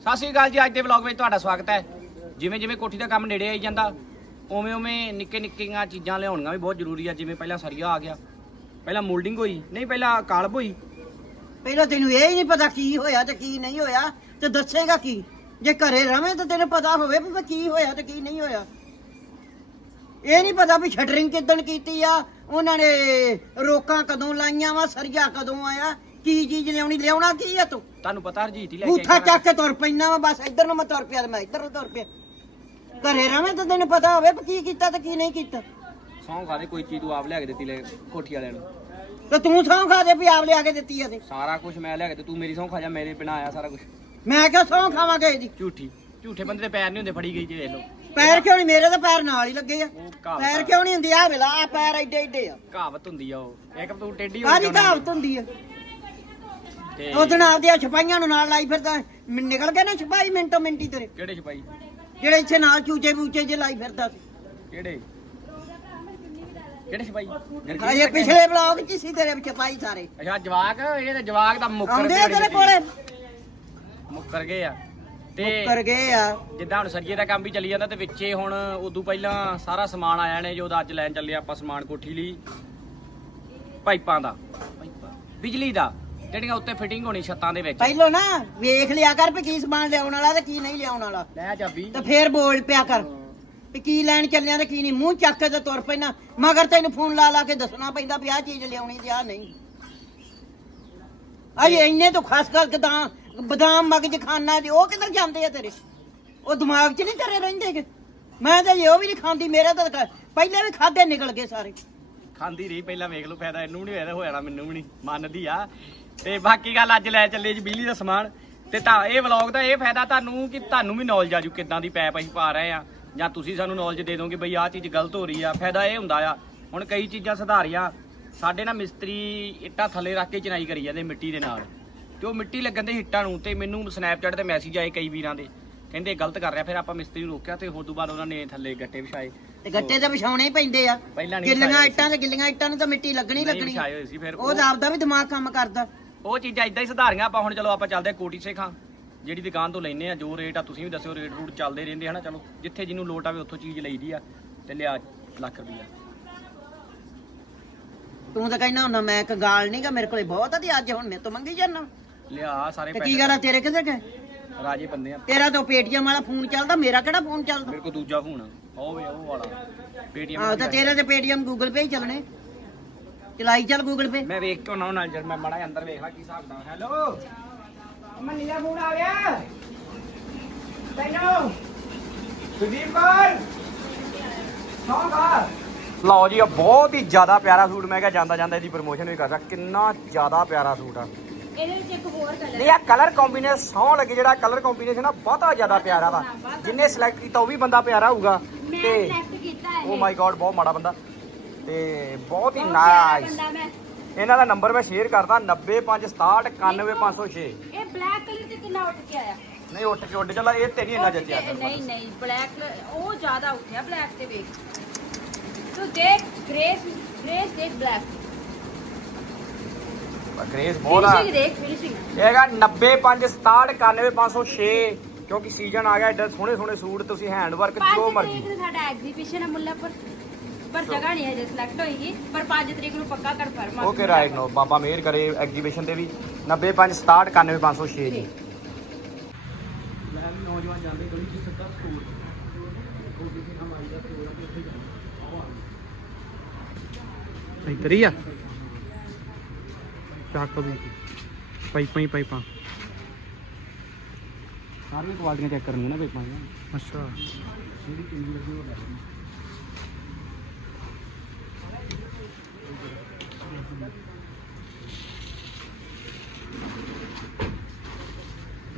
ਸਤਿ ਸ਼੍ਰੀ ਅਕਾਲ ਜੀ, ਅੱਜ ਦੇ ਵਲੌਗ ਵਿੱਚ ਤੁਹਾਡਾ ਸਵਾਗਤ ਹੈ। ਜਿਵੇਂ ਜਿਵੇਂ ਕੋਠੀ ਦਾ ਕੰਮ ਨੇੜੇ ਆਈ ਜਾਂਦਾ, ਉਵੇਂ ਉਵੇਂ ਨਿੱਕੇ ਨਿੱਕੀਆਂ ਚੀਜ਼ਾਂ ਲਿਆਉਣੀਆਂ ਵੀ ਬਹੁਤ ਜ਼ਰੂਰੀ ਆ, ਜਿਵੇਂ ਪਹਿਲਾਂ ਸਰੀਆ ਆ ਗਿਆ, ਪਹਿਲਾਂ ਮੋਲਡਿੰਗ ਹੋਈ, ਨਹੀਂ ਪਹਿਲਾਂ ਕਾਲਬ ਹੋਈ। ਪਹਿਲਾਂ ਤੈਨੂੰ ਇਹ ਹੀ ਨਹੀਂ ਪਤਾ ਕੀ ਹੋਇਆ ਤੇ ਕੀ ਨਹੀਂ ਹੋਇਆ, ਤੇ ਦੱਸੇਗਾ ਕੀ? ਜੇ ਘਰੇ ਰਵੇਂ ਤਾਂ ਤੈਨੂੰ ਪਤਾ ਹੋਵੇ ਵੀ ਕੀ ਹੋਇਆ ਤੇ ਕੀ ਨਹੀਂ ਹੋਇਆ। ਇਹ ਨਹੀਂ ਪਤਾ ਵੀ ਸ਼ਟਰਿੰਗ ਕਿੱਦਣ ਕੀਤੀ ਆ, ਉਹਨਾਂ ਨੇ ਰੋਕਾਂ ਕਦੋਂ ਲਾਈਆਂ ਵਾ, ਸਰੀਆ ਕਦੋਂ ਆਇਆ, ਕੀ ਚੀਜ਼ ਲਿਆਉਣੀ, ਲਿਆਉਣਾ ਕੀ ਆ ਤੂੰ? ਤੁਹਾਨੂੰ ਪਤਾ ਹਰਜੀਤ ਹੀ ਲੈ ਬੂਥਾ ਕੇ ਚੱਕ ਕੇ ਤੁਰ ਪੈਣਾ ਵਾ ਬਸ ਇੱਧਰ ਨੂੰ ਮੈਂ ਤੁਰ ਪਿਆ ਤੇ ਮੈਂ ਇੱਧਰ ਨੂੰ ਤੁਰ ਪਿਆ। ਘਰੇ ਰਵੇਂ ਤਾਂ ਤੈਨੂੰ ਪਤਾ ਹੋਵੇ ਵੀ ਕੀ ਕੀਤਾ ਤੇ ਕੀ ਨਹੀਂ ਕੀਤਾ। ਸੌਂ ਖਾ ਦੇ ਕੋਈ ਚੀਜ਼ ਤੂੰ ਆਪ ਲਿਆ ਕੇ ਦਿੱਤੀ ਲੈ ਕੋਠੀ ਵਾਲਿਆਂ ਨੂੰ। ਤੇ ਤੂੰ ਸੌਂ ਖਾ ਦੇ ਵੀ ਆਪ ਲਿਆ ਕੇ ਦਿੱਤੀ ਆ ਤੇ। ਸਾਰਾ ਕੁਝ ਮੈਂ ਲਿਆ ਕੇ ਤੇ ਤੂੰ ਮੇਰੀ ਸੌਂ ਖਾ ਜਾ ਮੇਰੇ ਬਿਨਾ ਆਇਆ ਸਾਰਾ ਕੁਝ ਮੈਂ ਕਿਹਾ ਸੌਂ ਖਾਵਾਂਗੇ ਇਹਦੀ? ਝੂਠੀ ਝੂਠੇ ਬੰਦੇ ਦੇ ਪੈਰ ਨਹੀਂ ਹੁੰਦੇ ਫੜੀ ਗਈ ਜੀ ਲਓ। ਪੈਰ ਕਿਉਂ ਨਹੀਂ? ਮੇਰੇ ਤਾਂ ਪੈਰ ਨਾਲ ਹੀ ਲੱਗੇ ਆ। ਉਹ ਕਹਾਵਤ ਪੈਰ ਆ। ਕਿਉਂ ਨਹੀਂ ਹੁੰਦੀ? ਆ ਵੇਲਾ ਆ ਪੈਰ ਐਡੇ ਐਡੇ ਆ। ਕਹਾਵਤ ਹੁੰਦੀ ਆ ਉਹ। ਇੱਕ ਤੂੰ ਟੇਢੀ ਕਾਹਦੀ ਜਾਣਾ। ਕਹਾਵਤ ਹੁੰਦੀ ਆ। ਨਾਲ ਦੀਆਂ ਛਪਾਈਆਂ ਨੂੰ ਨਾਲ ਲਾਈ ਫਿਰਦਾ। ਮ- ਨਿਕਲ ਗਏ ਨਾ ਛਪਾਈ ਮਿੰਟੋ ਮਿੰਟੀ ਤੇਰੇ। ਕਿਹੜੇ ਛਪਾਈ ਜਿਹੜੇ ਇੱਥੇ ਨਾਲ ਚੂਚੇ ਬੂਚੇ ਜੇ ਲਾਈ ਫਿਰਦਾ ਸੀ। ਕਿਹੜੇ? ਕਿਹੜੇ ਛਪਾਈ ਅਜੇ ਪਿਛਲੇ ਬਲੌਗ 'ਚ ਹੀ ਸੀ ਤੇਰੇ ਛਪਾਈ ਸਾਰੇ। ਅੱਛਾ ਜਵਾਕ? ਇਹ ਤੇ ਜਵਾਕ ਦਾ ਮੁੱਕਰ ਆਉਂਦੇ ਗਏ ਆ ਤੇਰੇ ਬੜੀ ਕੋਲੇ? ਛੇਤੀ। ਮੁੱਕਰ ਗਏ ਆ। ਤੇ ਕਰ ਗਏ ਆ। ਜਿੱਦਾਂ ਹੁਣ ਸਰੀਏ ਦਾ ਕੰਮ ਵੀ ਚੱਲੀ ਜਾਂਦਾ ਤੇ ਵਿੱਚੇ ਹੁਣ ਉਦੋਂ ਪਹਿਲਾਂ ਸਾਰਾ ਸਮਾਨ ਆਇਆ ਨੇ ਜੋ ਉਹਦਾ ਅੱਜ ਲੈਣ ਚੱਲੇ ਆਪਾਂ ਸਮਾਨ ਕੋਠੀ ਲਈ। ਪਾਈਪਾਂ ਦਾ। ਬਿਜਲੀ ਦਾ। ਜਿਹੜੀਆਂ ਉੱਤੇ ਫਿਟਿੰਗ ਹੋਣੀ ਛੱਤਾਂ ਦੇ ਵਿੱਚ। ਪਹਿਲੋਂ ਨਾ ਵੇਖ ਲਿਆ ਕਰ ਵੀ ਕੀ ਸਮਾਨ ਲਿਆਉਣ ਵਾਲਾ ਤੇ ਕੀ ਨਹੀਂ ਲਿਆਉਣ ਵਾਲਾ। ਲੈ ਚਾਬੀ। ਤੇ ਫੇਰ ਬੋਲ ਪਿਆ ਕਰ ਵੀ ਕੀ ਲੈਣ ਚੱਲਿਆ ਤੇ ਕੀ ਨਹੀਂ। ਮੂੰਹ ਚੱਕ ਕੇ ਤੇ ਤੁਰ ਪੈਣਾ। ਮਗਰ ਤੈਨੂੰ ਫੋਨ ਲਾ ਲਾ ਕੇ ਦੱਸਣਾ ਪੈਂਦਾ ਵੀ ਆਹ ਚੀਜ਼ ਲਿਆਉਣੀ ਤੇ ਆਹ ਨਹੀਂ। ਅਜੇ ਇੰਨੇ ਤੋਂ ਖਾਸ ਕਰਕੇ ਤਾਂ ਬਦਾਮ ਮਗਜ ਖਾਨਾ ਜੀ ਉਹ ਕਿੱਧਰ ਜਾਂਦੇ ਆ ਤੇਰੇ? ਉਹ ਦਿਮਾਗ 'ਚ ਨਹੀਂ ਤੇਰੇ ਰਹਿੰਦੇ ਗੇ ਮੈਂ ਤਾਂ ਉਹ ਵੀ ਨਹੀਂ ਖਾਂਦੀ ਮੇਰੇ ਤਾਂ ਖ- ਪਹਿਲੇ ਵੀ ਖਾਦੇ ਨਿਕਲ ਗਏ ਸਾਰੇ। ਖਾਂਦੀ ਰਹੀ ਪਹਿਲਾਂ ਵੇਖ ਲਓ ਫਾਇਦਾ ਇਹਨੂੰ ਨਹੀਂ ਹੋਇਆ ਹੋ ਜਾਣਾ ਮੈਨੂੰ ਵੀ ਨਹੀਂ। ਮੰਨਦੀ ਆ। ਤੇ ਬਾਕੀ ਗੱਲ ਅੱਜ ਲੈ ਚੱਲੇ ਜੀ ਬਿਜਲੀ ਦਾ ਸਮਾਨ। ਤੇ ਤਾਂ ਇਹ ਵਲੌਗ ਦਾ ਇਹ ਫਾਇਦਾ ਤੁਹਾਨੂੰ ਕਿ ਤੁਹਾਨੂੰ ਵੀ ਨੌਲੇਜ ਆਜੂ ਕਿੱਦਾਂ ਦੀ ਪੈਪ ਅਸੀਂ ਪਾ ਰਹੇ ਆ। ਜਾਂ ਤੁਸੀਂ ਸਾਨੂੰ ਨੌਲੇਜ ਦੇ ਦੋਗੇ ਬਈ ਆਹ ਚੀਜ਼ ਗਲਤ ਹੋ ਰਹੀ ਆ। ਫਾਇਦਾ ਇਹ ਹੁੰਦਾ ਆ ਹੁਣ ਕਈ ਚੀਜ਼ਾਂ ਸੁਧਾਰੀਆਂ। ਸਾਡੇ ਨਾ ਮਿਸਤਰੀ ਇੱਟਾਂ ਥੱਲੇ ਰੱਖ ਕੇ ਚਿਨਾਈ ਕਰੀ ਜਾਂਦੇ ਮਿੱਟੀ ਦੇ ਨਾਲ। ਤੇ ਉਹ ਮਿੱਟੀ ਲੱਗਣ ਦੇ ਹਿੱਟਾਂ ਨੂੰ ਤੇ ਮੈਨੂੰ ਸਨੈਪਚੈਟ ਤੇ ਮੈਸੇਜ ਆਏ ਕਈ ਵੀਰਾਂ ਦੇ। ਕਹਿੰਦੇ ਗਲਤ ਕਰ ਰਿਹਾ ਫਿਰ ਆਪਾਂ ਮਿਸਤਰੀ ਨੂੰ ਰੋਕਿਆ ਤੇ ਹੋਰ ਤੋਂ ਬਾਅਦ ਉਹਨਾਂ ਨੇ ਥੱਲੇ ਗੱਟੇ ਵਿਛਾਏ। ਤੇ ਗੱਟੇ ਤਾਂ ਵਿਛਾਉਣੇ ਹੀ ਪੈਂਦੇ ਆ। ਗਿੱਲੀਆਂ ਇੱਟਾਂ ਤੇ ਗਿੱਲੀਆਂ ਇੱਟਾਂ ਨੂੰ ਤਾਂ ਮਿੱਟੀ ਲੱਗਣੀ ਲੱਗਣੀ। ਵਿਛਾਏ ਹੋਏ ਸੀ ਫਿਰ ਉਹ ਤਾਂ ਆਪਦਾ ਵੀ ਦਿਮਾਗ ਕੰਮ ਕਰਦਾ। ਉਹ ਚੀਜ਼ਾਂ ਇਦਾਂ ਹੀ ਸੁਧਾਰੀਆਂ ਆਪਾਂ ਹੁਣ ਚਲੋ ਆਪਾਂ ਚੱਲਦੇ ਹਾਂ ਕੋਟੀ ਸੇਖਾਂ ਜਿਹੜੀ ਦੁਕਾਨ ਤੋਂ ਲੈਨੇ ਆ ਜੋ ਰੇਟ ਆ ਤੁਸੀਂ ਵੀ ਦੱਸਿਓ ਰੇਟ ਰੂਟ ਚੱਲਦੇ ਰਹਿੰਦੇ ਹਨਾ? ਚਲੋ ਜਿੱਥੇ ਜਿਹਨੂੰ ਲੋਟ ਆਵੇ ਉੱਥੋਂ ਚੀਜ਼ ਲਈਦੀ ਆ ਤੇ ਲਿਆ ਲੱਖ ਰੁਪਈਆ। ਤੂੰ ਤਾਂ ਕਹਿੰਦਾ ਹੁੰਦਾ ਮੈਂ ਇੱਕ ਗਾਲ ਨਹੀਂਗਾ ਮੇਰੇ ਕੋਲੇ ਬਹੁਤ ਆ ਤੇ ਅੱਜ ਹੁਣ ਮੇਰੇ ਤੋਂ ਮੰਗੀ ਜਾਣਾ ਲਿਆ ਸਾਰੇ ਤੇ ਕੀ ਗੱਲ ਆ ਤੇਰੇ ਕਿੱਧਰ ਗਏ? ਰਾਜੇ ਬੰਦੇ ਆ। ਤੇਰਾ ਤਾਂ ਪੇਟੀਐਮ ਵਾਲਾ ਫੋਨ ਚੱਲਦਾ ਮੇਰਾ ਕਿਹੜਾ ਫੋਨ ਚੱਲਦਾ? ਮੇਰੇ ਕੋਲ ਦੂਜਾ ਫੋਨ ਆ। ਉਹ ਵੇ ਉਹ ਵਾਲਾ। ਪੇਟੀਐਮ ਆਹ ਤਾਂ ਤੇਰੇ ਤੇ ਪੇਟੀਐਮ ਗੂਗਲ ਪੇ ਹੀ ਚੱਲਣੇ। ਚਲਾਈ ਚੱਲ ਗੂਗਲ ਪੇ ਮੈਂ ਵੇਖ ਕੇ ਉਹਨਾਂ ਨਾਲ ਜਦ ਮੈਂ ਮੜਾ ਅੰਦਰ ਵੇਖਾਂ ਕੀ ਹਿਸਾਬ ਦਾ ਹੈਲੋ ਮੰਨੀ ਦਾ ਫੋਨ ਆ ਗਿਆ। ਤੈਨੂੰ ਸੁਦੀਪ ਕੌਰ। ਸੌਂਗਾ ਲਓ ਜੀ ਇਹ ਬਹੁਤ ਹੀ ਜ਼ਿਆਦਾ ਪਿਆਰਾ ਸੂਟ ਮੈਂ ਕਿਹਾ ਜਾਂਦਾ ਜਾਂਦਾ ਇਹਦੀ ਪ੍ਰਮੋਸ਼ਨ ਵੀ ਕਰਦਾ ਕਿੰਨਾ ਜ਼ਿਆਦਾ ਪਿਆਰਾ ਸੂਟ ਆ। ਇਹਦੇ ਵਿੱਚ ਇੱਕ ਹੋਰ ਕਲਰ ਨਹੀਂ ਆ ਕਲਰ ਕੰਬੀਨੇਸ਼ਨ ਸੌ ਲੱਗੇ ਜਿਹੜਾ ਕਲਰ ਕੰਬੀਨੇਸ਼ਨ ਆ ਬਹੁਤਾ ਜ਼ਿਆਦਾ ਪਿਆਰਾ ਵਾ। ਜਿੰਨੇ ਸਿਲੈਕਟ ਕੀਤਾ ਉਹ ਵੀ ਬੰਦਾ ਪਿਆਰਾ ਹੋਊਗਾ। ਮੈਂ ਤੇ ਸਿਲੈਕਟ ਕੀਤਾ ਹੈ ਓ ਮਾਈ ਗॉड ਬਹੁਤ ਮਾੜਾ ਬੰਦਾ। ਤੇ ਬਹੁਤ ਹੀ ਨਾਈਸ ਇਹਨਾਂ ਦਾ ਨੰਬਰ ਮੈਂ ਸ਼ੇਅਰ ਕਰਦਾ 90567 91506 ਇਹ ਬਲੈਕ ਕਲਰ ਤੇ ਕਿੰਨਾ ਉੱਠ ਕੇ ਆਇਆ? ਨਹੀਂ ਉੱਠ ਕੇ ਉੱਡ ਚੱਲਾ ਇਹ ਤੇ ਨਹੀਂ ਇੰਨਾ ਜੱਜਿਆ ਨਹੀਂ ਨਹੀਂ ਬਲੈਕ ਉਹ ਜ਼ਿਆਦਾ ਉੱਠਿਆ ਬਲੈਕ ਤੇ ਵੇਖ। ਤੂੰ ਦੇਖ ਗ੍ਰੇਸ ਗ੍ਰੇਸ ਦੇਖ ਬਲੈਕ ਗ੍ਰੇਸ ਬਹੁਤ ਆ। ਫਿਨਿਸ਼ਿੰਗ ਦੇਖ ਫਿਨਿਸ਼ਿੰਗ ਇਹ ਹੈਗਾ 90567 91506 ਕਿਉਂਕਿ ਸੀਜ਼ਨ ਆ ਗਿਆ ਐਡਾ ਸੋਹਣੇ ਸੋਹਣੇ ਸੂਟ ਤੁਸੀਂ ਹੈਂਡ ਵਰਕ ਜੋ ਮਰਜ਼ੀ। ਸਾਡਾ ਐਗਜ਼ੀਬਿਸ਼ਨ ਹੈ ਮੁੱਲਾਪੁਰ। ਪਰ ਜਗ੍ਹਾ ਨਹੀਂ ਹਜੇ ਸਿਲੈਕਟ ਹੋਏਗੀ ਪਰ 5 ਤਰੀਕ ਨੂੰ ਪੱਕਾ ਕਨਫਰਮ ਓਕੇ ਰਾਈਟ ਨੋ ਬਾਬਾ ਮਿਹਰ ਕਰੇ ਐਗਜੀਬਿਸ਼ਨ ਤੇ ਵੀ। 90567 91506 ਜੀ। ਮੈਂ ਵੀ ਨੌਜਵਾਨ ਜਾਂਦੇ ਗਲੀ ਚ ਸਿੱਧਾ ਸਟੋਰ ਉਹ ਕਿਸੇ ਨਾਲ ਆਈ ਦਾ ਸਟੋਰ ਆ ਤੇ ਉੱਥੇ ਜਾਣਾ। ਇੱਧਰ ਹੀ ਆ। ਚੱਕ ਵੀ ਪਾਈਪਾਂ ਹੀ ਪਾਈਪਾਂ। ਸਾਰੀਆਂ ਕੁਆਲਟੀਆਂ ਚੈੱਕ ਕਰਨੀਆਂ ਨਾ ਦੀਆਂ। ਅੱਛਾ। ਜਿਹੜੀ ਚੰਗੀ ਲੱਗੀ ਉਹ ਲੈ ਲੈਣੀ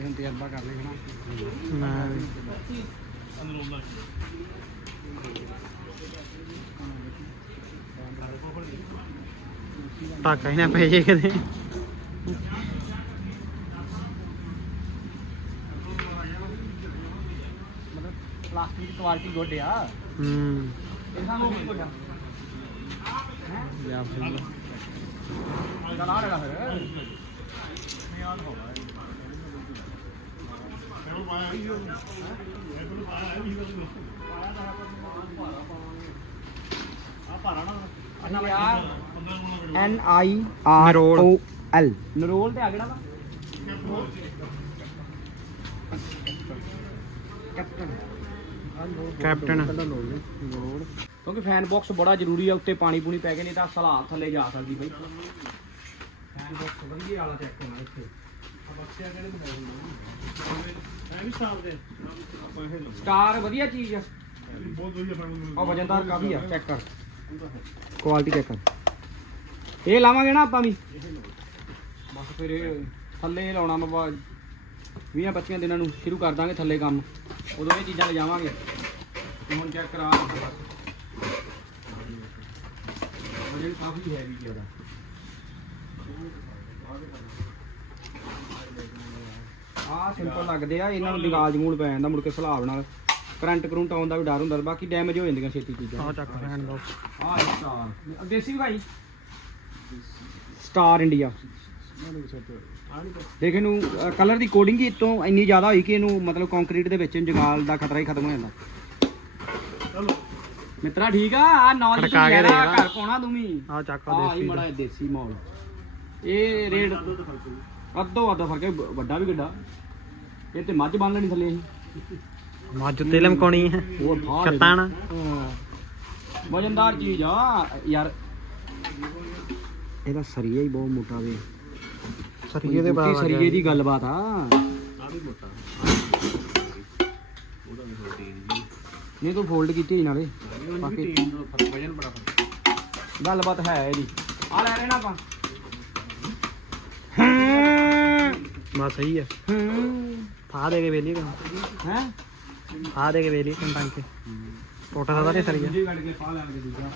ਇਹ ਤਜਰਬਾ ਕਰ ਨਾ ਮੈਂ ਟਾਕਾ ਹੀ ਨਾ ਪੈ ਜੇ ਮਤਲਬ ਪਲਾਸਟਿਕ ਦੀ ਕੁਆਲਿਟੀ ਗੁੱਡ ਆ। ਹੂੰ। ਇਹ ਸਾਨੂੰ ਵੀ ਗੁੱਡ ਆ। ਜਾਂ ਫਿਰ। ਚਲ ਆ ਰਿਹਾ ਫਿਰ ਐਨ ਆਈ ਆਰ। ਓ ਐਲ ਨਰੋਲ ਤੇ ਆ ਕਿਹੜਾ ਵਾ? ਕੈਪਟਨ। ਕਿਉਂਕਿ ਫੈਨ ਬਾਕਸ ਬੜਾ ਜ਼ਰੂਰੀ ਆ ਉੱਤੇ ਪਾਣੀ ਪੂਣੀ ਪੈ ਕੇ ਨਹੀਂ ਤਾਂ ਸਲਾਬ ਥੱਲੇ ਜਾ ਸਕਦੀ ਬਈ। ਫੈਨ ਬਾਕਸ ਵਧੀਆ ਵਾਲਾ ਚੈੱਕ ਹੋਣਾ ਇੱਥੇ। ਸਟਾਰ ਵਧੀਆ ਚੀਜ਼ ਆ। ਉਹ ਵਜਨਦਾਰ ਕਾਫੀ ਆ ਚੈੱਕ ਕਰ। ਕੁਆਲਿਟੀ ਚੈੱਕ ਕਰ। ਇਹ ਲਾਵਾਂਗੇ ਨਾ ਆਪਾਂ ਵੀ। ਬਸ ਫਿਰ ਇਹ ਥੱਲੇ ਲਾਉਣਾ ਮੈਂ 20 25 ਦਿਨਾਂ ਨੂੰ ਸ਼ੁਰੂ ਕਰ ਦਾਂਗੇ ਥੱਲੇ ਕੰਮ। ਉਦੋਂ ਇਹ ਚੀਜ਼ਾਂ ਲੈ ਜਾਵਾਂਗੇ ਤੇ ਹੁਣ ਚੈੱਕ ਕਰਾ। ਵਜਨ ਕਾਫੀ ਹੈਵੀ ਜੀ ਆਹ ਸਿੰਪਲ ਲੱਗਦੇ ਆ ਇਹਨਾਂ ਨੂੰ ਜੰਗਾਲ ਜਮੂਲ ਪੈ ਜਾਂਦਾ ਮੁੜ ਕੇ ਸਲਾਬ ਨਾਲ। ਕਰੰਟ ਕਰੰਟ ਆਉਣ ਦਾ ਵੀ ਡਰ ਹੁੰਦਾ ਬਾਕੀ ਡੈਮੇਜ ਹੋ ਜਾਂਦੀਆਂ ਛੇਤੀ ਚੀਜ਼ਾਂ। ਆਹ ਚੱਕ ਫੈਨ ਬਾਕਸ ਆਹ ਸਟਾਰ ਦੇਸੀ ਭਾਈ। ਸਟਾਰ ਇੰਡੀਆ ਦੇਖ ਇਹਨੂੰ ਕਲਰ ਦੀ ਕੋਡਿੰਗ ਹੀ ਇਤੋਂ ਇੰਨੀ ਜ਼ਿਆਦਾ ਹੋਈ ਕਿ ਇਹਨੂੰ ਮਤਲਬ ਕੰਕਰੀਟ ਦੇ ਵਿੱਚ ਜੰਗਾਲ ਦਾ ਖਤਰਾ ਹੀ ਖਤਮ ਹੋ ਜਾਂਦਾ। ਮਿੱਤਰਾ ਠੀਕ ਆ? ਆ ਨੌਲੇਜ ਲਾ। ਘਰ ਪਾਉਣਾ ਤੂੰ ਵੀ। ਆਹ ਚੱਕ ਦੇਸੀ ਦਾ। ਮੜਾ ਦੇਸੀ ਮੌਲ ਇਹ ਰੇਟ ਅੱਧੋ ਅੱਧਾ ਫ਼ਰਕ ਹੈ। ਵੱਡਾ ਵੀ ਗੱਡਾ ਇਹ ਤੇ ਮੱਝ ਬੰਨ ਲੈਣੀ ਥੱਲੇ ਅਸੀਂ। ਮੱਝ ਤੇ ਲਮਕਾਉਣੀ ਹੈ। ਉਹ ਬਾਹਰ ਕੱਤਾਂ ਨਾ। ਵਜਨਦਾਰ ਚੀਜ਼ ਆ ਯਾਰ। ਇਹਦਾ ਸਰੀਆ ਹੀ ਬਹੁਤ ਮੋਟਾ ਵੇ। ਸਰੀਏ ਦੇ ਬੁੱਢੀ ਸਰੀਏ ਦੀ ਗੱਲਬਾਤ ਆ। ਨਹੀਂ ਤੂੰ ਫੋਲਡ ਕੀਤੀ ਸੀ ਨਾਲੇ। ਬਾਕੀ ਗੱਲਬਾਤ ਹੈ ਇਹਦੀ। ਆ ਲੈ ਲੈਣਾ ਆਪਾਂ। ਬਾ ਸਹੀ ਹੈ। ਫਾ ਦੇ ਕੇ ਵੇਲੀ kan ਹੈ ਫਾ ਦੇ ਕੇ ਵੇਲੀ kan ਟੰਗ ਕੇ ਟੋਟਾ ਦਾ ਨਹੀਂ ਸਰੀਆ ਦੂਜੀ ਕੱਢ ਕੇ ਪਾ ਲੈਣਗੇ ਦੂਜਾ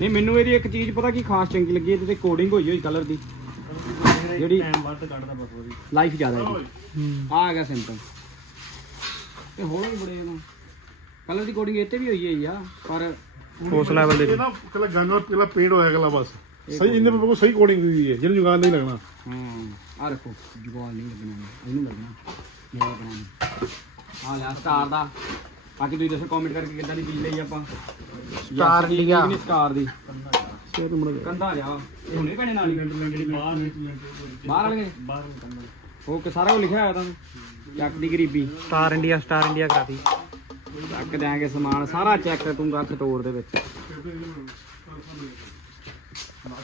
ਨਹੀਂ ਮੈਨੂੰ ਇਹਦੀ ਇੱਕ ਚੀਜ਼ ਪਤਾ ਕੀ ਖਾਸ ਚੰਗੀ ਲੱਗੀ ਇਹਦੇ ਤੇ ਕੋਡਿੰਗ ਹੋਈ ਹੋਈ ਕਲਰ ਦੀ ਜਿਹੜੀ ਲਾਈਫ ਜ਼ਿਆਦਾ ਇਹਦੀ ਹੂੰ ਆ ਗਿਆ ਸਿੰਪਲ ਤੇ ਹੋਰ ਵੀ ਬੜੇ ਇਹਨਾਂ ਕਲਰ ਦੀ ਕੋਡਿੰਗ ਇੱਥੇ ਵੀ ਹੋਈ ਹੋਈ ਆ ਪਰ ਉਸ ਲੈਵਲ ਦੇ ਇਹ ਨਾ ਕੱਲਾ ਗਨ ਔਰ ਕੱਲਾ ਪੇਂਟ ਹੋਇਆ ਕੱਲਾ ਬਸ। ਸਹੀ ਇਹਨੇ ਬਿਲਕੁਲ ਸਹੀ ਕੋਡਿੰਗ ਦੀ ਹੈ। ਜਿਹਨੂੰ ਜੁਗਾਨ ਨਹੀਂ ਲੱਗਣਾ। ਹਾਂ। ਆ ਰੱਖੋ ਜੁਗਾਲ ਨਹੀਂ ਲੱਗਣਾ। ਇਹਨੂੰ ਲੱਗਣਾ। ਮੇਰਾ ਬਣਾਉਣਾ ਆ ਲਿਆ ਸਟਾਰ ਦਾ। ਬਾਕੀ ਤੁਸੀਂ ਦੱਸੋ ਕਮੈਂਟ ਕਰਕੇ ਕਿੱਦਾਂ ਦੀ ਚੀਜ਼ ਲਈ ਆਪਾਂ। ਨਹੀਂ ਸਟਾਰ ਦੀ? ਕੰਧਾ ਲਿਆ। ਇਹ ਹੁਣੇ ਪੈਣੇ ਨਾਲ ਹੀ? ਬਾਹਰ ਵਾਲੇ ਬਾਹਰ ਓਕੇ ਸਾਰਾ ਕੁਝ ਲਿਖਿਆ ਹੋਇਆ ਤੁਹਾਨੂੰ? ਚੱਕ ਦੀ ਗਰੀਬੀ। ਸਟਾਰ ਇੰਡੀਆ ਸਟਾਰ ਇੰਡੀਆ ਕਰਾਤੀ ਚੱਕ ਦਿਆਂਗੇ ਸਮਾਨ ਸਾਰਾ ਚੈੱਕ ਤੂੰ ਰੱਖ ਸਟੋਰ ਦੇ ਵਿੱਚ।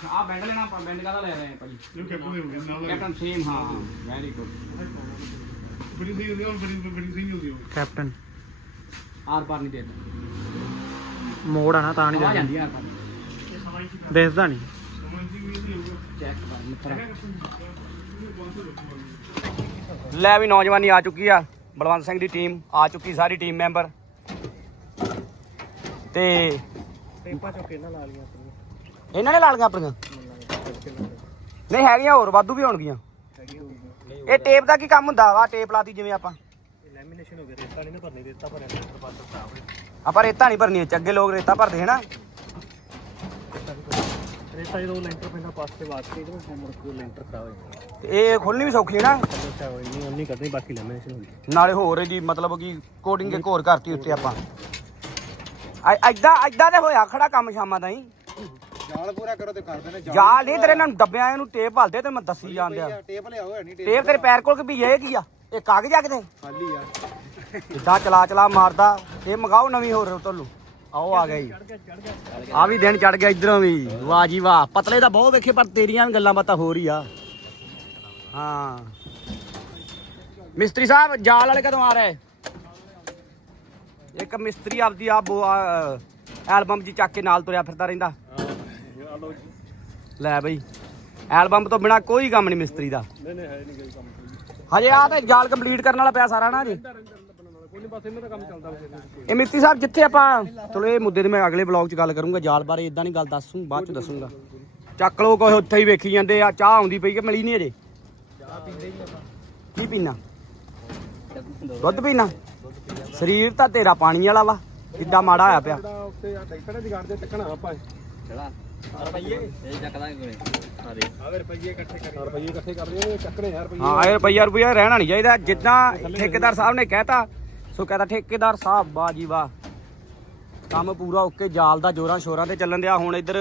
ਆ ਬੈਂਡ ਲੈਣਾ ਆਪਾਂ ਬੈਂਡ ਕਾਹਦਾ ਲੈ ਰਹੇ ਆ ਭਾਜੀ? ਇਹ ਕੈਪਟਨ ਦੇ ਹੁੰਦੇ ਨਾਲ ਕੈਪਟਨ ਸੇਮ ਹਾਂ ਵੈਰੀ ਗੁੱਡ ਬੜੀ ਸਹੀ ਹੁੰਦੀ ਹੈ ਬੜੀ ਬੜੀ ਸਹੀ ਹੁੰਦੀ ਹੈ ਕੈਪਟਨ ਆਰ ਪਾਰ ਨਹੀਂ ਦੇਦਾ ਮੋੜ ਆ ਨਾ ਤਾਂ ਨਹੀਂ ਆ ਜਾਂਦੀ ਆ ਆਰ ਪਾਰ ਦਿਸਦਾ ਨਹੀਂ। ਚੈੱਕ ਕਰ ਮਿੱਤਰਾ। ਲੈ ਵੀ ਨੌਜਵਾਨੀ ਆ ਚੁੱਕੀ ਆ। ਬਲਵੰਤ ਸਿੰਘ ਦੀ ਟੀਮ ਆ ਚੁੱਕੀ ਸਾਰੀ ਟੀਮ ਮੈਂਬਰ ਤੇ ਟੇਪਾ ਚੋਕੇ ਨਾ ਲਾ ਲੀਆਂ ਇਹਨਾਂ ਨੇ ਲਾ ਲਈਆਂ ਆਪਣੀਆਂ? ਨਹੀਂ ਹੈਗੀਆਂ ਹੋਰ ਵਾਧੂ ਵੀ ਹੋਣਗੀਆਂ। ਇਹ ਟੇਪ ਦਾ ਕੀ ਕੰਮ ਹੁੰਦਾ ਵਾ? ਟੇਪ ਲਾਤੀ ਜਿਵੇਂ ਆਪਾਂ। ਲੈਮੀਨੇਸ਼ਨ ਹੋ ਗਿਆ ਰੇਤਾ ਨਹੀਂ ਨਾ ਭਰਨੀ ਰੇਤਾ ਭਰਿਆ ਲੈਂਟਰ ਬੰਦ ਖਰਾਬ ਹੋਇਆ ਆਪਾਂ ਰੇਤਾ ਨਹੀਂ ਭਰਨੀ ਚ ਅੱਗੇ ਲੋਕ ਰੇਤਾ ਭਰਦੇ ਹੈ ਨਾ ਰੇਤਾ ਜਦੋਂ ਲੈਂਟਰ ਪੈਂਦਾ ਪਾਸੇ ਬਾਅਦ ਕੇ ਇਹਦੇ ਮੁੜ ਕੇ ਲੈਂਟਰ ਖਰਾਬ ਹੋ ਜਾਂਦਾ। ਤੇ ਇਹ ਖੋਲਣੀ ਵੀ ਸੌਖੀ ਹੈ ਨਾ? ਅੱਛਾ ਉਨੀ ਬਾਕੀ ਨਾਲੇ ਹੋਰ ਇਹਦੀ ਮਤਲਬ ਕਿ ਕੋਡਿੰਗ ਇੱਕ ਹੋਰ ਕਰਤੀ ਉੱਤੇ ਆਪਾਂ। ਐ- ਐਦਾਂ ਐਦਾਂ ਤੇ ਹੋਇਆ ਖੜਾ ਕੰਮ ਸ਼ਾਮਾਂ ਦਾ ਹੀ ਜਾਲ ਪੂਰਾ ਕਰੋ ਤੇ ਕਰ ਦੇਣੇ ਜਾਲ ਨਹੀਂ ਤੇਰੇ ਨਾਲ ਦੱਬਿਆ ਇਹਨੂੰ ਟੇਪ ਹਲਦੇ ਤੇ ਮੈਂ ਦੱਸੀ ਜਾਂਦਿਆ। ਟੇਪ ਲਿਆਓ ਹੈ ਨਹੀਂ ਟੇਪ ਟੇਪ ਤੇਰੇ ਪੈਰ ਕੋਲ ਕਿ ਵੀ ਇਹ ਕੀ ਆ? ਇਹ ਕਾਗਜ਼ ਆ ਕਿਤੇ? ਖਾਲੀ ਆ। ਇਦਾਂ ਚਲਾ ਚਲਾ ਮਾਰਦਾ ਇਹ ਮਗਾਓ ਨਵੀਂ ਹੋਰ ਤੁਹਾਨੂੰ ਆਓ ਆ ਗਈ ਆ ਵੀ ਦਿਨ ਚੜ ਗਿਆ ਇਧਰੋਂ ਵੀ। ਵਾਹ ਜੀ ਵਾਹ। ਪਤਲੇ ਤਾਂ ਬਹੁਤ ਵੇਖੇ ਪਰ ਤੇਰੀਆਂ ਵੀ ਗੱਲਾਂ ਬਾਤਾਂ ਹੋ ਰਹੀ ਆ। ਹਾਂ। ਮਿਸਤਰੀ ਸਾਹਿਬ ਜਾਲ ਵਾਲੇ ਕਦੋਂ ਆ ਰਹੇ? ਇੱਕ ਮਿਸਤਰੀ ਆਪਦੀ ਆ ਐਲਬਮ ਜੀ ਚੱਕ ਕੇ ਨਾਲ ਤੁਰਿਆ ਫਿਰਦਾ ਰਹਿੰਦਾ। ਲੈ ਬਈ। ਐਲਬਮ ਤੋਂ ਬਿਨਾ ਕੋਈ ਕੰਮ ਨਹੀਂ ਮਿਸਤਰੀ ਦਾ। ਹਜੇ ਆ ਤੇ ਜਾਲ ਕੰਪਲੀਟ ਕਰਨ ਵਾਲਾ ਪਿਆ ਸਾਰਾ ਨਾ ਜੀ ਇਹ ਮਿੱਤੀ ਸਾਹਿਬ ਜਿੱਥੇ ਆਪਾਂ ਚਲੋ ਇਹ ਮੁੱਦੇ ਤੇ ਮੈਂ ਅਗਲੇ ਵਲੌਗ 'ਚ ਗੱਲ ਕਰੂੰਗਾ ਜਾਲ ਬਾਰੇ ਇਦਾਂ ਨਹੀਂ ਗੱਲ ਦੱਸੂ ਬਾਅਦ 'ਚ ਦੱਸੂੰਗਾ। ਚੱਕ ਲੋ ਕੋਈ ਉੱਥੇ ਹੀ ਵੇਖੀ ਜਾਂਦੇ ਆ ਚਾਹ ਆਉਂਦੀ ਪਈ ਕਿ ਮਿਲੀ ਨਹੀਂ ਅਜੇ? ਕੀ ਪੀਣਾ? ਦੁੱਧ ਪੀਣਾ? ਸਰੀਰ ਤਾਂ ਤੇਰਾ ਪਾਣੀ ਵਾਲਾ ਵਾ ਕਿੱਦਾਂ ਮਾੜਾ ਹੋਇਆ ਪਿਆ। ਰੁਪਏ ਇਕੱਠੇ ਕਰ ਰਹੇ ਚੱਕਣੇ ਯਾਰ ਰੁਪਏ ਹਾਂ ਇਹ ਰੁਪਈਆ ਰੁਪਈਆ ਰਹਿਣਾ ਨਹੀਂ ਚਾਹੀਦਾ ਜਿੱਦਾਂ ਠੇਕੇਦਾਰ ਸਾਹਿਬ ਨੇ ਕਹਿਤਾ ਸੋ ਕਹਤਾ ਠੇਕੇਦਾਰ ਸਾਹਿਬ, ਵਾਹ ਜੀ ਵਾਹ। ਕੰਮ ਪੂਰਾ ਓਕੇ ਜਾਲ ਦਾ ਜੋਰਾਂ ਸ਼ੋਰਾਂ ਤੇ ਚੱਲਣ ਦਿਆ। ਹੁਣ ਇੱਧਰ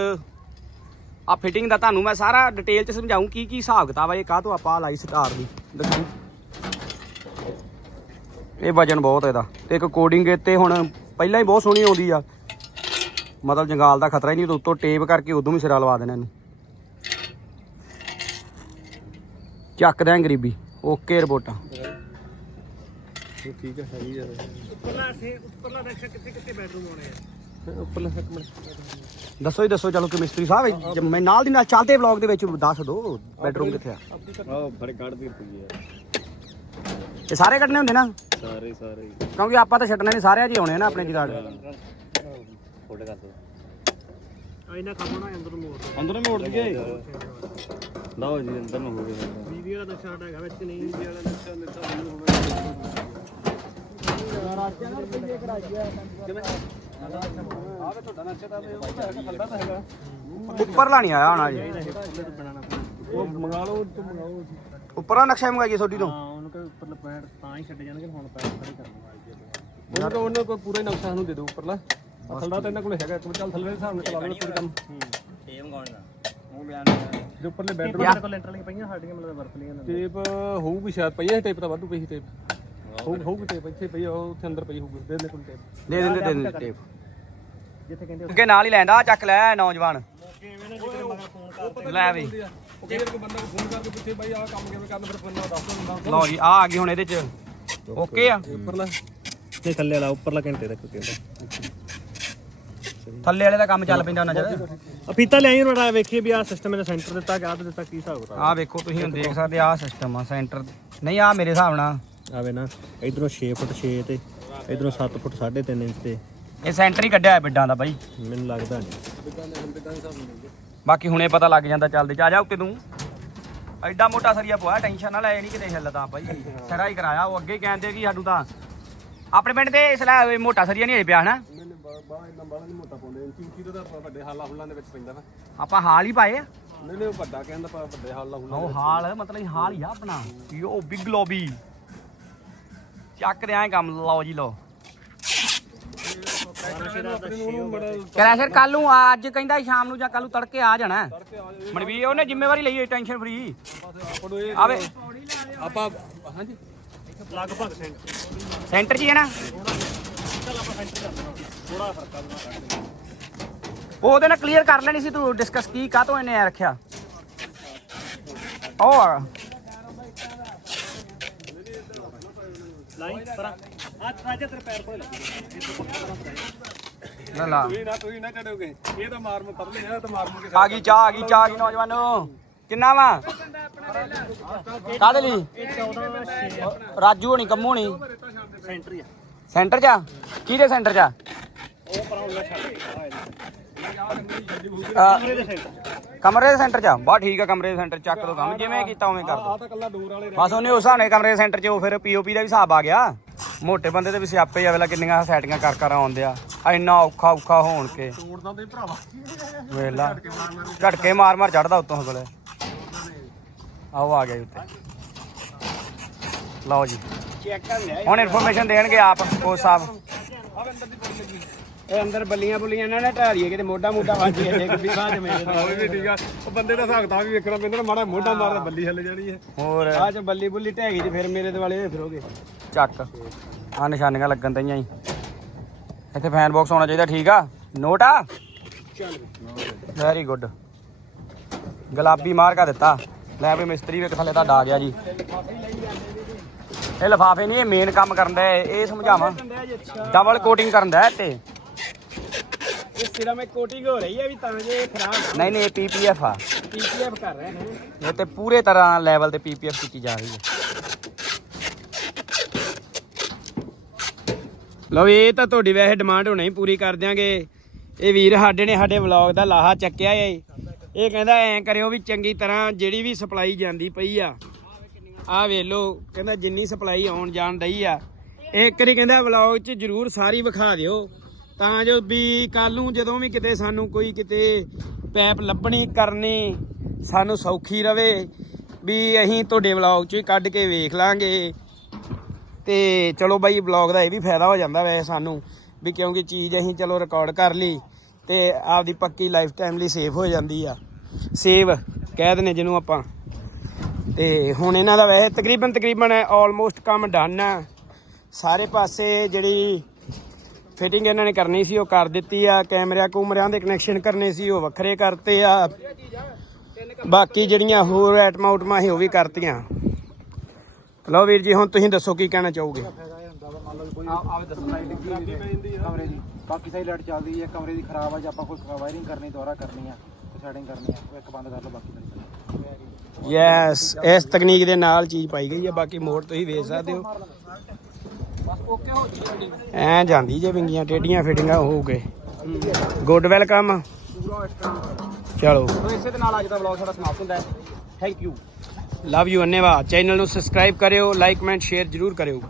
ਆ ਫਿਟਿੰਗ ਦਾ ਤੁਹਾਨੂੰ ਮੈਂ ਸਾਰਾ ਡਿਟੇਲ ਚ ਸਮਝਾਉਂ ਕੀ ਕੀ ਹਿਸਾਬ ਕਿਤਾਬ ਆ, ਇਹ ਕਾਹ ਤੋਂ ਆਪਾਂ ਲਾਈ ਸਟਾਰ ਦੀ। ਦਿਖਾਈ ਇਹ ਵਜਨ ਬਹੁਤ ਇਹਦਾ। ਤੇ ਇੱਕ ਕੋਡਿੰਗ ਤੇ ਹੁਣ ਪਹਿਲਾਂ ਹੀ ਬਹੁਤ ਸੋਹਣੀ ਆਉਂਦੀ ਆ। ਮਤਲਬ ਜੰਗਾਲ ਦਾ ਖਤਰਾ ਹੀ ਨਹੀਂ ਉੱਤੋਂ ਟੇਪ ਕਰਕੇ ਉਦੋਂ ਵੀ ਸਿਰਾ ਲਵਾ ਦੇਣਾ ਇਹਨੂੰ। ਚੱਕਦੇ ਆਂ ਗਰੀਬੀ। ਓਕੇ ਰਿਪੋਰਟਾਂ। ਠੀਕ ਹੈ ਸਹੀ ਯਾਰ ਉੱਪਰਲਾ ਸੇ ਉੱਪਰਲਾ ਨਕਸ਼ਾ ਕਿੱਥੇ ਕਿੱਥੇ ਬੈਡਰੂਮ ਆਉਣੇ ਆ। ਉੱਪਰਲਾ ਇੱਕ ਮਿੰਟ। ਦੱਸੋ ਦੱਸੋ ਚਲੋ ਕਿ ਮਿਸਤਰੀ ਸਾਹਿਬ ਜੇ ਮੈਂ ਨਾਲ ਦੀ ਨਾਲ ਚੱਲਦੇ ਵਲੌਗ ਦੇ ਵਿੱਚ ਦੱਸ ਦਿਓ ਬੈਡਰੂਮ ਕਿੱਥੇ ਆ। ਆਹ ਬੜੇ ਕੱਢ ਦੀ ਰੁਪਏ ਯਾਰ ਇਹ ਸਾਰੇ ਕੱਢਣੇ ਹੁੰਦੇ ਨਾ? ਸਾਰੇ ਸਾਰੇ। ਕਿਉਂਕਿ ਆਪਾਂ ਤਾਂ ਛੱਡਣੇ ਨਹੀਂ ਸਾਰਿਆਂ 'ਚ ਹੀ ਆਉਣੇ ਆ ਨਾ ਆਪਣੇ ਜਗਾੜ। ਫੋਟੋ ਕਰ ਦੋ। ਆ ਇਹਨਾਂ ਕੰਮ ਹੋਣਾ ਅੰਦਰ ਨੂੰ ਮੋੜ ਦੋ। ਅੰਦਰ ਮੋੜ ਦਈਏ? ਲਓ ਜੀ ਅੰਦਰ ਨੂੰ ਹੋ ਗਿਆ। ਬੀਬੀ ਵਾਲਾ ਨਕਸ਼ਾ ਹੈਗਾ ਵਿੱਚ ਕਿ ਨਹੀਂ ਬੀਬੀ ਵਾਲਾ ਨਕਸ਼ਾ ਦਿੱਤਾ ਮੈਨੂੰ ਹੋਵੇ ਆਹ ਤੁਹਾਡਾ ਨਕਸ਼ਾ ਤਾਂ ਉਹ ਤਾਂ ਹੈਗਾ ਥੱਲੇ ਤਾਂ ਹੈਗਾ ਉੱਪਰਲਾ ਨਹੀਂ ਆਇਆ ਹੋਣਾ ਜੀ। ਉਹ ਮੰਗਾ ਲਓ ਤੂੰ ਮੰਗਾਓ ਉੱਪਰਲਾ ਨਕਸ਼ਾ ਮੰਗਾਈਏ ਤੁਹਾਡੀ ਤੋਂ। ਹਾਂ ਉਹਨੂੰ ਕੋਈ ਉੱਪਰਲਾ ਪੈਂਟ ਤਾਂ ਹੀ ਛੱਡ ਜਾਣਗੇ ਹੁਣ ਪੈਂਟ ਖੜੀ ਕਰਨਾ ਉਹਨਾਂ ਕੋਲ ਉਹਨਾਂ ਕੋਲ ਪੂਰਾ ਹੀ ਨਕਸ਼ਾ ਸਾਨੂੰ ਦੇ ਦਿਓ ਉੱਪਰਲਾ। ਆਹ ਥੱਲੇ ਤਾਂ ਇਹਨਾਂ ਕੋਲ ਹੈਗਾ ਇੱਕ ਚੱਲ ਥੱਲੇ ਦੇ ਹਿਸਾਬ ਨਾਲ ਚਲਾ ਲਓ ਪੂਰਾ ਕੰਮ। ਜੇ ਉੱਪਰਲੇ ਬੈਡਰੂਮ ਮੇਰੇ ਕੋਲ ਲੈਂਟਰ ਲਈ ਪਈਆਂ ਸਾਡੀਆਂ ਮਤਲਬ ਵਰਤ ਲਈਆਂ ਨੇ। ਟੇਪ ਹੋਊਗੀ ਸ਼ਾਇਦ ਪਈ ਹੈ ਟੇਪ ਤਾਂ ਵਾਧੂ ਪਈ ਸੀ ਟੇਪ। ਹੋਊ ਹੋਊਗੀ ਟੇਪ ਇੱਥੇ ਪਈ ਆ, ਉਹ ਉੱਥੇ ਅੰਦਰ ਪਈ ਹੋਊਗੀ ਦੇ ਦੇ ਕੋਲ ਟੇਪ। ਦੇ ਦਿੰਦੇ ਦੇ ਦਿੰਦੇ ਟੇਪ। ਜਿੱਥੇ ਕਹਿੰਦੇ ਅੱਗੇ ਨਾਲ ਹੀ ਲੈਂਦਾ ਆਹ ਚੱਕ ਲੈ ਨੌਜਵਾਨ। ਲੈ ਵੀ। ਉਹ ਕਹਿੰਦੇ ਕੋਈ ਬੰਦਾ ਫੋਨ ਕਰਕੇ ਪੁੱਛੇ ਬਾਈ ਆਹ ਕੰਮ ਕਿਵੇਂ ਕਰਨਾ ਫਿਰ ਬੰਦਾ ਦੱਸ ਦਿੰਦਾ ਲਓ ਜੀ ਆ ਆ ਗਈ ਹੁਣ ਇਹਦੇ 'ਚ। ਓਕੇ ਆ। ਉੱਪਰਲਾ। ਨਹੀਂ ਥੱਲੇ ਵਾਲਾ ਉੱਪਰਲਾ ਘੰਟੇ ਤੱਕ ਕਹਿੰਦਾ। ਥੱਲੇ ਵਾਲੇ ਦਾ ਕੰਮ ਚੱਲ ਪੈਂਦਾ ਉਹਨਾਂ ਚ ਆ ਫੀਤਾ ਲਿਆਈ ਰੋੜਾ ਵੇਖੀਏ ਵੀ ਆ ਸਿਸਟਮ ਇਹਦਾ ਸੈਂਟਰ ਦਿੱਤਾ ਆਹ ਤੇ ਦਿੱਤਾ ਕੀ ਹਿਸਾਬ ਕਿਤਾਬ। ਆ ਵੇਖੋ ਤੁਸੀਂ ਹੁਣ ਦੇਖ ਸਕਦੇ ਆ ਸਿਸਟਮ ਆ ਸੈਂਟਰ ਨਹੀਂ ਆ ਮੇਰੇ ਹਿਸਾਬ ਨਾਲ। ਆਵੇ ਨਾ ਇਧਰੋਂ 6 ਫੁੱਟ 6 ਤੇ ਇਧਰੋਂ 7 ਫੁੱਟ 3.5 ਇੰਚ ਤੇ। ਇਹ ਸੈਂਟਰ ਹੀ ਕੱਢਿਆ ਹੋਇਆ ਬਿੱਡਾਂ ਦਾ ਬਾਈ। ਮੈਨੂੰ ਲੱਗਦਾ ਨਹੀਂ। ਬਾਕੀ ਹੁਣੇ ਪਤਾ ਲੱਗ ਜਾਂਦਾ ਚੱਲਦੇ। ਚ ਆ ਜਾ ਉੱਤੇ ਤੂੰ। ਐਡਾ ਮੋਟਾ ਸਰੀਆ ਪੋਇਆ ਟੈਨਸ਼ਨ ਨਾ ਲੈ ਨਹੀਂ ਕਿਤੇ ਹਿੱਲਦਾ ਬਾਈ। ਸਿਰਾ ਹੀ ਕਰਾਇਆ ਉਹ ਅੱਗੇ ਕਹਿੰਦੇ ਕਿ ਸਾਨੂੰ ਤਾਂ ਆਪਣੇ ਪਿੰਡ ਤੇ ਇਸ ਲਈ ਮੋਟਾ ਸਰੀਆ ਨਹੀਂ ਹਜੇ ਪਿਆ ਹਨਾ? ਮੈਨੇ ਬਾ ਇੰਨਾ ਬਾਲਾ ਨਹੀਂ ਮੋਟਾ ਪਾਉਂਦੇ ਇੰਚੀ ਉੱਚੀ ਦਾ ਤਾਂ ਵੱਡੇ ਹਾਲਾ ਹੁੱਲਾਂ ਦੇ ਵਿੱਚ ਪੈਂਦਾ ਵਾ। ਆਪਾਂ ਹਾਲ ਹੀ ਪਾਏ ਆ? ਨਹੀਂ ਨਹੀਂ ਉਹ ਵੱਡਾ ਕਹਿੰਦਾ ਪਾ ਵੱਡੇ ਹਾਲਾ ਹੁੱਲਾਂ ਉਹ ਹਾਲ ਮਤਲਬ ਹਾਲ ਹੀ ਆ ਆਪਣਾ। ਯੋ ਬਿਗ ਲੋਬੀ ਚੱਕ ਦੇ ਆਂ ਕੰਮ ਲਓ ਜੀ ਲਓ। ਕਰਿਆ ਸਰ ਕੱਲ ਨੂੰ ਅੱਜ ਕਹਿੰਦਾ ਸ਼ਾਮ ਨੂੰ ਜਾਂ ਕੱਲ ਨੂੰ ਤੜਕੇ ਆ ਜਾਣਾ। ਮਨਵੀਰ ਉਹਨੇ ਜ਼ਿੰਮੇਵਾਰੀ ਲਈ ਹੋਈ ਟੈਨਸ਼ਨ ਫਰੀ ਆਵੇ ਆਪਾਂ ਹਾਂਜੀ। ਲਗਭਗ ਸੈਂਟਰ ਸੈਂਟਰ 'ਚ ਹੀ ਹੈ ਨਾ? ਉਹ ਉਹਦੇ ਨਾਲ ਕਲੀਅਰ ਕਰ ਲੈਣੀ ਸੀ ਤੂੰ ਡਿਸਕਸ ਕੀ ਕਾਹ ਤੋਂ ਇਹਨੇ ਐ ਰੱਖਿਆ? ਉਹ ਆ। ਲਾਈ ਪਰ ਆ। ਰਾਜਾ ਤੇਰੇ ਪੈਰ ਕੋਲ ਲੱਗੀ। ਲੈ ਲਾ। ਤੁਸੀਂ ਨਾ ਤੁਸੀਂ ਨਾ ਚੜੋਗੇ ਇਹ ਤਾਂ ਮਾਰ ਮੂ ਤਰਲੇ ਆ ਤਾਂ ਮਾਰ ਮੂ ਕੇ ਆ ਗਈ ਚਾਹ ਆ ਗਈ ਚਾਹ ਆ ਗਈ ਨੌਜਵਾਨੋ। ਕਿੰਨਾ ਵਾ? ਕਾਹਦੇ ਲਈ? ਰਾਜੂ ਹੋਣੀ ਕੰਮੂ ਹੋਣੀ। ਸੈਂਟਰ ਹੀ ਆ। ਸੈਂਟਰ 'ਚ ਆ? ਕਿਹਦੇ ਸੈਂਟਰ 'ਚ ਆ? ਆ, ਕਮਰੇ ਦੇ ਸੈਂਟਰ 'ਚ ਆ? ਬਾ ਠੀਕ ਆ ਕਮਰੇ ਦੇ ਸੈਂਟਰ 'ਚ ਚੱਕ ਦੋ ਕੰਮ। ਜਿਵੇਂ ਕੀਤਾ ਉਵੇਂ ਕਰ ਦੋ। ਆ ਤਾਂ ਕੱਲਾ ਡੋਰ ਵਾਲੇ ਬਸ ਉਹਨੇ ਉਸ ਨਾਲ ਕਮਰੇ ਦੇ ਸੈਂਟਰ 'ਚ ਉਹ ਫਿਰ ਪੀਓਪੀ ਦਾ ਵੀ ਹਿਸਾਬ ਆ ਗਿਆ। ਮੋਟੇ ਬੰਦੇ ਦੇ ਵੀ ਸਿਆਪੇ ਆ ਵੇਲਾ ਕਿੰਨੀਆਂ ਸੈਟੀਆਂ ਕਰ ਕਰ ਆਉਂਦੇ ਆ। ਇੰਨਾ ਔਖਾ ਔਖਾ ਹੋਣ ਕੇ। ਤੋੜਦਾ ਤੇ ਭਰਾਵਾ। ਵੇਲਾ। ਝਟਕੇ ਮਾਰ ਮਾਰ ਚੜਦਾ ਉੱਤੋਂ ਕੋਲੇ ਆਓ ਆ ਗਿਆ ਜੀ ਉੱਤੇ। ਲਓ ਜੀ। ਚੈੱਕ ਕਰ ਲਿਆ। ਹੁਣ ਇਨਫੋਰਮੇਸ਼ਨ ਦੇਣਗੇ ਆਪ ਕੋਚ ਸਾਹਿਬ ਇਹ ਅੰਦਰ ਬੱਲੀਆਂ ਬੁੱਲੀਆਂ ਨਾ ਨਾ ਢਾਰੀਏ ਕਿਤੇ ਮੋਢਾ ਮੋਢਾ ਵੱਜ ਗਿਆ ਜੇ ਕਿ ਬਾਅਦ ਮੇਰੇ ਹਾਂ ਇਹ ਵੀ ਠੀਕ ਆ। ਉਹ ਬੰਦੇ ਦਾ ਹਿਸਾਬ ਕਿਤਾਬ ਵੀ ਵੇਖਣਾ ਪੈਂਦਾ ਨਾ ਮਾੜਾ ਮੋਢਾ ਮਾਰਦਾ ਬੱਲੀ ਹੱਲ ਜਾਣੀ ਹੈ। ਹੋਰ? ਆ ਚ ਬੱਲੀ ਬੁੱਲੀ ਢਹਿ ਗਈ ਤੇ ਫਿਰ ਮੇਰੇ ਦੁਆਲੇ ਹੋਏ ਫਿਰੋਗੇ। ਚੱਕ। ਆ ਨਿਸ਼ਾਨੀਆਂ ਲੱਗਣ ਤਈਆਂ ਹੀ ਇੱਥੇ ਫੈਨ ਬਾਕਸ ਹੋਣਾ ਚਾਹੀਦਾ ਠੀਕ ਆ? ਨੋਟ ਆ? ਵੈਰੀ ਗੁੱਡ ਗੁਲਾਬੀ ਮਾਰਕਾ ਦਿੱਤਾ। ਲੈ ਵੀ ਮਿਸਤਰੀ ਵੀ ਥੱਲੇ ਤੁਹਾਡਾ ਆ ਗਿਆ ਜੀ। ਇਹ ਲਫਾਫੇ ਨਹੀਂ ਇਹ ਮੇਨ ਕੰਮ ਕਰਨ ਦਾ ਇਹ ਸਮਝਾਵਾਂ। ਡਬਲ ਕੋਟਿੰਗ ਕਰਨ ਦਾ ਤੇ ਇਹ ਸਿਰਮ ਕੋਟਿੰਗ ਹੋ ਰਹੀ ਹੈ ਵੀ ਤਾਂ ਜੇ ਖਰਾਬ ਨਹੀਂ ਨਹੀਂ ਇਹ ਪੀਪੀਐਫ ਆ। ਪੀਪੀਐਫ ਕਰ ਰਹੇ ਨੇ। ਇਹ ਤੇ ਪੂਰੇ ਤਰ੍ਹਾਂ ਲੈਵਲ ਤੇ ਪੀਪੀਐਫ ਕੀਤੀ ਜਾ ਰਹੀ ਹੈ। ਲਓ ਇਹ ਤਾਂ ਤੁਹਾਡੀ ਵੈਸੇ ਡਿਮਾਂਡ ਹੋਣੀ ਪੂਰੀ ਕਰ ਦਿਆਂਗੇ। ਇਹ ਵੀਰ ਸਾਡੇ ਨੇ ਸਾਡੇ ਵਲੌਗ ਦਾ ਲਾਹਾ ਚੱਕਿਆ ਏ। ਇਹ ਕਹਿੰਦਾ ਐਂ ਕਰਿਓ ਵੀ ਚੰਗੀ ਤਰ੍ਹਾਂ ਜਿਹੜੀ ਵੀ ਸਪਲਾਈ ਜਾਂਦੀ ਪਈ ਆ। ਆ ਵੇਖ ਲਓ ਕਹਿੰਦਾ ਜਿੰਨੀ ਸਪਲਾਈ ਆਉਣ ਜਾਣ ਡਈ ਆ। ਇੱਕ ਵਾਰੀ ਕਹਿੰਦਾ ਵਲੌਗ 'ਚ ਜਰੂਰ ਸਾਰੀ ਵਿਖਾ ਦਿਓ। ਤਾਂ ਜੋ ਵੀ ਕੱਲ ਨੂੰ ਜਦੋਂ ਵੀ ਕਿਤੇ ਸਾਨੂੰ ਕੋਈ ਕਿਤੇ ਪੈਪ ਲੱਭਣੀ ਕਰਨੀ ਸਾਨੂੰ ਸੌਖੀ ਰਵੇ, ਵੀ ਅਸੀਂ ਤੁਹਾਡੇ ਵਲੌਗ 'ਚ ਹੀ ਕੱਢ ਕੇ ਵੇਖ ਲਾਂਗੇ। ਤੇ ਚਲੋ ਬਾਈ, ਵਲੌਗ ਦਾ ਇਹ ਵੀ ਫਾਇਦਾ ਹੋ ਜਾਂਦਾ ਵੈਸੇ ਸਾਨੂੰ, ਵੀ ਕਿਉਂਕਿ ਚੀਜ਼ ਅਸੀਂ ਚਲੋ ਰਿਕਾਰਡ ਕਰ ਲਈ ਤੇ ਆਪਦੀ ਪੱਕੀ ਲਾਈਫ ਟਾਈਮ ਲਈ ਸੇਫ ਹੋ ਜਾਂਦੀ ਆ। ਸੇਵ ਕਹਿ ਦਿੰਦੇ ਜਿਹਨੂੰ ਆਪਾਂ। ਤੇ ਹੁਣ ਇਹਨਾਂ ਦਾ ਵੈਸੇ ਤਕਰੀਬਨ ਤਕਰੀਬਨ ਆਲਮੋਸਟ ਕੰਮ ਡਨ ਆ। ਸਾਰੇ ਪਾਸੇ ਜਿਹੜੀ ਫਿਟਿੰਗ ਇਹਨਾਂ ਨੇ ਕਰਨੀ ਸੀ ਉਹ ਕਰ ਦਿੱਤੀ ਆ ਕੈਮਰਿਆਂ ਕੂਮਰਿਆਂ ਦੇ ਕਨੈਕਸ਼ਨ ਕਰਨੇ ਸੀ ਉਹ ਵੱਖਰੇ ਕਰਤੇ ਆ। ਬਾਕੀ ਜਿਹੜੀਆਂ ਹੋਰ ਐਟਮਾਂ ਉਟਮਾਂ ਸੀ ਉਹ ਵੀ ਕਰਤੀਆਂ। ਲਓ ਵੀਰ ਜੀ ਹੁਣ ਤੁਸੀਂ ਦੱਸੋ ਕੀ ਕਹਿਣਾ ਚਾਹੋਗੇ? ਆਵੇ ਦੱਸੋ ਲਾਈਟ ਲੱਗੀ ਕਮਰੇ ਦੀ ਬਾਕੀ ਸਾਰੀ ਲਾਈਟ ਚੱਲਦੀ ਹੈ ਕਮਰੇ ਦੀ ਖਰਾਬ ਆ ਜੇ ਆਪਾਂ ਕੋਈ ਵਾਇਰਿੰਗ ਕਰਨੀ ਦੁਬਾਰਾ ਕਰਨੀ ਆ ਸੈਟਿੰਗ ਕਰਨੀ ਆ ਉਹ ਇੱਕ ਬੰਦ ਕਰ ਲਓ ਬਾਕੀ ਨਹੀਂ ਯੈਸ ਇਸ ਤਕਨੀਕ ਦੇ ਨਾਲ ਚੀਜ਼ ਪਾਈ ਗਈ ਹੈ ਬਾਕੀ ਮੋੜ ਤੁਸੀਂ ਵੇਚ ਸਕਦੇ ਹੋ। ਐ ਜਾਂਦੀ ਜੇ ਵਿੰਗੀਆਂ ਟੇਡੀਆਂ ਫਿਟਿੰਗਾਂ ਹੋ ਗਏ। ਗੁੱਡ ਵੈਲਕਮ ਚਲੋ। ਇਸੇ ਦੇ ਨਾਲ ਅੱਜ ਦਾ ਵਲੌਗ ਸਾਡਾ ਸਮਾਪਤ ਹੁੰਦਾ ਹੈ ਥੈਂਕ ਯੂ ਲਵ ਯੂ ਧੰਨਵਾਦ। ਚੈਨਲ ਨੂੰ ਸਬਸਕ੍ਰਾਈਬ ਕਰਿਓ ਲਾਈਕ ਕਮੈਂਟ ਸ਼ੇਅਰ ਜਰੂਰ ਕਰਿਓ।